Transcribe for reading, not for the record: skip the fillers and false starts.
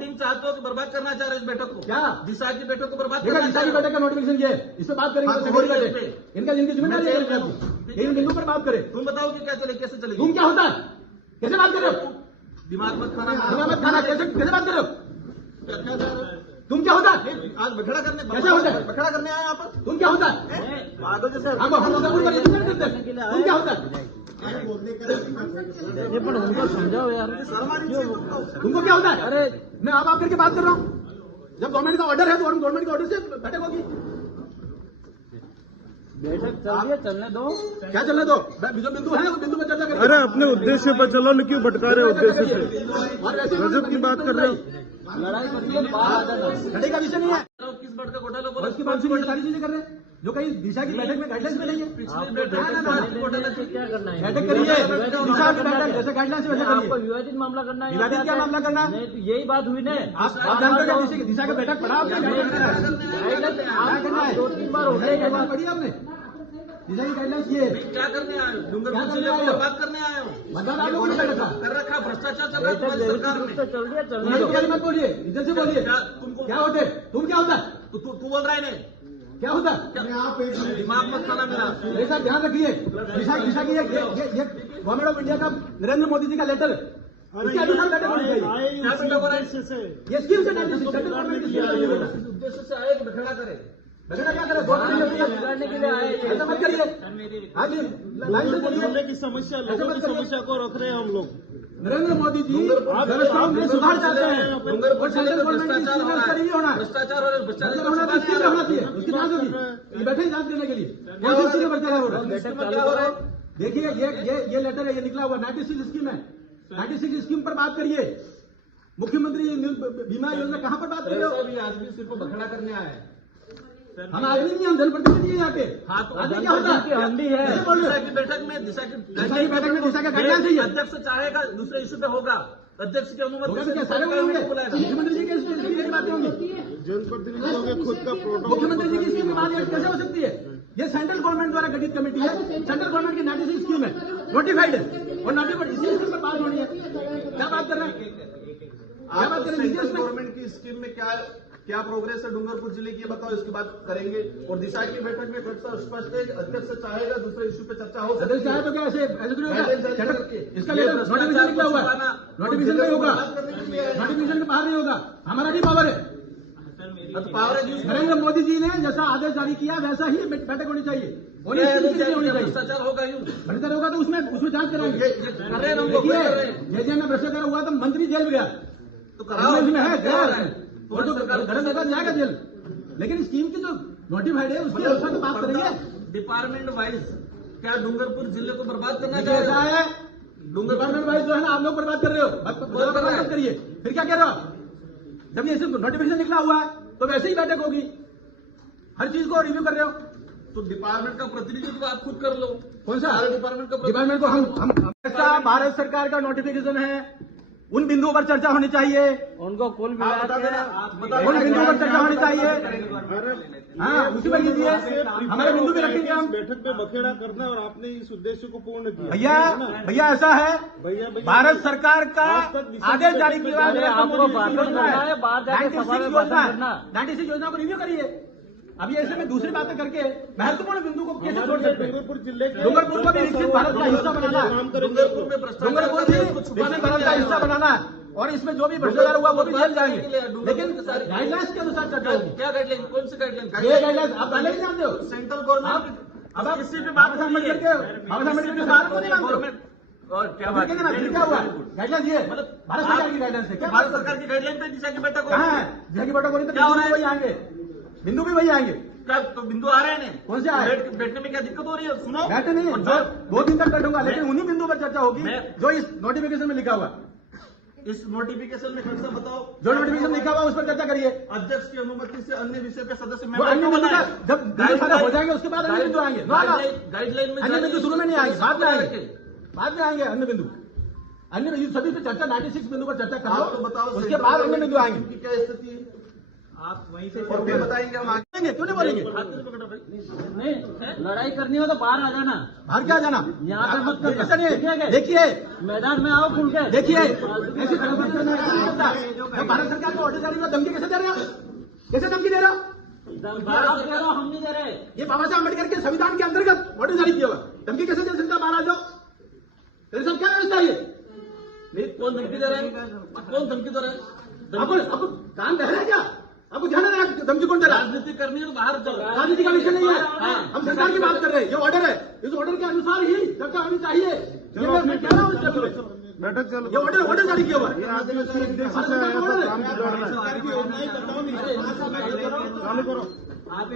Meeting चाहते हो कि बर्बाद करना चाह रहे हो इस बैठक को? क्या दिशा की बैठक को बर्बाद देखा, करना दिशा चाह की रहे हो? बैठक का नोटिफिकेशन ये है, इस पे बात करेंगे। हाँ, तो तो सेक्रेटरी वही बैठक इनका जिनकी जिम्मेदारी है लेकिन बिंदु पर बात करें। तुम बताओ कि क्या चले, कैसे चलेगी? तुम क्या होता है, कैसे बात कर रहे हो, दिमाग मत खाना, दिमाग मत खाना, कैसे कैसे बात कर रहे हो, क्या चाह रहे हो? तुम क्या होता है, आज बखड़ा करने, कैसे होता है? बखड़ा करने आए यहाँ पर? तुम क्या होता है, बादल जैसे हम कबूल करते तुम क्या होता है, ये पर उनको समझाओ यार। तुमको क्या होता है? अरे मैं आप करके बात कर रहा हूँ, जब गवर्नमेंट का ऑर्डर है तो गवर्नमेंट के ऑर्डर से बैठक होगी। बैठक चल रही है, चलने दो। क्या चलने दो, जो बिंदु है वो बिंदु पर चर्चा करेंगे। अरे अपने उद्देश्य पर चलो, न क्यों भटका रहे हो उद्देश्य से? और वैसे गजब की बात कर रहे हो। लड़ाई करिए, बाहर आ जाना। लड़ाई का विषय नहीं है, किस बढ़ का घोटाला और बोला? उसकी बात से सारी चीजें कर रहे हैं जो कहीं दिशा की बैठक में गाइडलाइंस में नहीं है। पिछली बैठक से क्या करना है? बैठक करिए, दिशा की बैठक जैसे गाइडलाइंस वैसे आपको करिए। विवादित मामला करना है? विवादित क्या मामला करना है? नहीं तो यही बात हुई ना। आप जानते हो क्या दिशा की बैठक पढ़ा आपने, गाइडलाइंस क्या करना है? 2-3 बार हो गए ये बात। पढ़ी आपने, दिशा की गाइडलाइंस ये है। क्या करने आए हो? डूंगरपुर क्या जिले करने को आए हो? बर्बाद करने आए हो? मतदान आप लोगों ने कर रखा, कर रखा, भ्रष्टाचार चल रहा है बैठक तुम्हारी व्यवस्थित सरकार रूप में। से चल रही है, चलने तुम्हारी दो। गाली मत बोलिए, इज्जत से बोलिए। तुमको क्या होते, तुम क्या होता है, तू बोल रहा है नहीं? क्या होता है? दिमाग मत खाना मेरा। ऐसा ध्यान रखिए, दिशा की ये गवर्नमेंट ऑफ इंडिया का नरेंद्र मोदी जी का लेटर, इसके अनुसार बैठक होनी चाहिए। क्या बेटा बोला है? ये स्कीम से सेंट्रल गवर्नमेंट की स्कीम है। इस उद्देश्य से आए कि बखड़ा करे। बगड़ा क्या करे, बहुत बिगाड़ने के लिए आए ये। ऐसा मत करिए। हाँ जी, लाइन से बोलिए। की समस्या, ऐसा मत करिए। को रख रहे हैं हम लोग। नरेंद्र मोदी जी व्यवस्थाओं में सुधार चाहते हैं, डूंगरपुर और सेंट्रल गवर्नमेंट की भ्रष्टाचार स्कीम हो में रहा उसका है, रिव्यू होना है। भ्रष्टाचार हो रहा है, भ्रष्टाचार होना है तो स्कीम होना चाहिए, उसकी जांच होगी। ये बैठे जांच देने के लिए कौन सी स्कीम में भ्रष्टाचार हो रहा है? क्या हो रहा है? देखिए ये लेटर है, ये निकला हुआ 96 स्कीम है। 96 स्कीम पर बात करिए। मुख्यमंत्री बीमा योजना कहाँ पर बात कर रहे हो? भी आज भी सिर्फ बखड़ा करने आए हैं। हम आदमी नहीं, हम जनप्रतिनिधि हैं यहाँ पे। हाँ, तो आदमी क्या होता है? हम भी है। कैसे बोल रहे दिशा हो? की बैठक में दिशा की बैठक में दिशा का गाइडलाइंस है ये। अध्यक्ष चाहेगा दूसरे इश्यू पे होगा, अध्यक्ष की होगा अनुमति तो क्या सारे होंगे? मुख्यमंत्री जी की बातें होंगी, जनप्रतिनिधियों के खुद का प्रोटोकॉल। मुख्यमंत्री जी की स्कीम की बात कैसे हो सकती है? ये सेंट्रल गवर्नमेंट द्वारा गठित कमेटी है, सेंट्रल गवर्नमेंट की 96 स्कीम है, नोटिफाइड है, और नोटिफाइड इसी स्कीम पर बात होनी है। क्या बात कर रहे हैं, क्या बात कर रहे हैं? सेंट्रल गवर्नमेंट की स्कीम में क्या प्रोग्रेस है डूंगरपुर जिले की, बताओ, इसकी बात करेंगे। और दिशा की बैठक में खर्चा स्पष्ट है, अध्यक्ष चाहेगा दूसरे इश्यू पे चर्चा हो सकती सदस्य चाहे है। तो क्या ऐसे थोड़ी होगा? इसका ये लेटर नोटिफिकेशन निकला हुआ है, भ्रष्टाचार नोटिफिकेशन नहीं होगा, बात करने के लिए आए हैं। नोटिफिकेशन के बाहर नहीं होगा, हमारा भी पावर है। पावर है यूज नरेंद्र मोदी जी ने जैसा आदेश जारी किया वैसा ही बैठक होनी चाहिए, होनी चाहिए। भ्रष्टाचार होगा यूं भ्रष्टाचार होगा तो उसमें जांच कराएंगे। कर रहे हैं हम लोग, देखिए, कर रहे हैं। जेजे में भ्रष्टाचार हुआ तो मंत्री जेल में गया, तो कराओ, इसमें है क्या हो रहा है? वो तो गलत सरकार जाएगा जेल, लेकिन स्कीम की जो नोटिफाइड है उसके अनुसार तो बात करेंगे। डिपार्टमेंट वाइज क्या डूंगरपुर जिले को बर्बाद करना देखिए, ऐसा चाहिए? है डिपार्टमेंट वाइज जो है ना, आप लोग बर्बाद कर रहे हो, बर्बाद मत करिए। फिर क्या कह रहे हो आप? जब ये नोटिफिकेशन निकला हुआ है तो वैसे ही बैठक होगी, हर चीज को रिव्यू कर रहे हो। तो डिपार्टमेंट का प्रतिनिधित्व आप खुद कर लो। कौन सा सारे डिपार्टमेंट का डिपार्टमेंट को हम ऐसा भारत सरकार का नोटिफिकेशन है, उन बिंदुओं पर चर्चा होनी चाहिए, उनको कुल मिला के उन बिंदुओं पर चर्चा होनी चाहिए। हाँ, उसी पर कीजिए, हमारे बिंदु भी रखेंगे हम। बैठक में बखेड़ा करना और आपने इस उद्देश्य को पूर्ण किया। भैया ऐसा है, भारत सरकार का आदेश जारी किया है, आपको बात करना है, बाहर जाके सभा में बात करना। 96 योजना को रिव्यू करिए। अभी ऐसे में दूसरी बातें करके महत्वपूर्ण बिंदु को कैसे छोड़ सकते हैं? डूंगरपुर जिले के डूंगरपुर को भी विकसित भारत का हिस्सा बनाना है, डूंगरपुर में भ्रष्टाचार डूंगरपुर भी विकसित भारत का हिस्सा बनाना है, और इसमें जो भी भ्रष्टाचार हुआ वो भी जेल जाएंगे, लेकिन गाइडलाइंस के अनुसार चर्चा होगी। क्या गाइडलाइन, कौन सी गाइडलाइन? ये गाइडलाइंस आप पहले नहीं जानते हो। सेंट्रल गवर्नमेंट अब आप किसी पे बात समझ करके बाबा साहब अम्बेडकर के सहारे को नहीं मानते हो। और क्या फिर कहते ना, फिर क्या हुआ? गाइडलाइंस ये मतलब भारत सरकार की गाइडलाइंस है। क्या भारत सरकार की गाइडलाइन पे दिशा की बैठक कहाँ हो है? जहाँ की बैठक हो रही है क्या हो तो रहा है? वही आएंगे, बिंदु भी वही आएंगे। क्या तो बिंदु आ रहे हैं? कौन से आ रहे हैं? बैठने में क्या दिक्कत हो रही है? सुनो, बैठे नहीं है, और जो 2 दिन तक बैठूंगा, लेकिन उन्हीं बिंदु पर चर्चा होगी जो इस नोटिफिकेशन में लिखा हुआ है। इस नोटिफिकेशन में खर्चा बताओ, जो नोटिफिकेशन लिखा हुआ है उस पर चर्चा करिए। अध्यक्ष की अनुमति से अन्य विषय पे सदस्य वो अन्य बिंदु का जब बिंदु सारे हो जाएंगे उसके बाद अन्य बिंदु आएंगे। गाइडलाइन में अन्य बिंदु शुरू में नहीं आएंगे, बाद में आएंगे, बाद में आएंगे अन्य बिंदु। अन्य बिंदु सभी पे चर्चा 96 बिंदु पर चर्चा आप तो करो, बताओ उसके बाद अन्य बिंदु आएंगे। की क्या स्थिति है? आप वहीं से और फिर बताएंगे हम आगे। बोलेंगे, क्यों नहीं बोलेंगे? नहीं, लड़ाई करनी हो तो बाहर आ जाना, बाहर क्या जाना? यहाँ पे मत करना। ऐसा नहीं ठीक है है। क्या? देखिए मैदान में आओ खुल के। देखिए ऐसी गड़बड़ करना नहीं होता। मैं भारत सरकार को ऑर्डर जारी में धमकी कैसे दे रहे हो? कैसे धमकी दे रहे हो? आप दे रहे हो, हम नहीं दे रहे। ये बाबा साहब अम्बेडकर के संविधान के अंतर्गत ऑर्डर जारी किया हुआ, धमकी कैसे दे सकता? बाहर आ जाओ। तेरे साथ क्या व्यवस्था है? ये कौन धमकी दे रहा है? कौन धमकी दे रहा है? आपको कान बह रहा है क्या? आपको ध्यान है धमकी कौन दे रहा है? राजनीति करनी है तो बाहर चल। राजनीति का विषय नहीं है। हाँ। हम सरकार की बात कर रहे हैं। ये ऑर्डर है, इस ऑर्डर के अनुसार ही चर्चा होनी चाहिए। ये मैं कह रहा हूँ इसके लिए। बैठक चलो। ये ऑर्डर जारी किया हुआ है। ये आदिवासी उद्देश्य से आया था, काम बिगाड़ना है। चालू करो। आप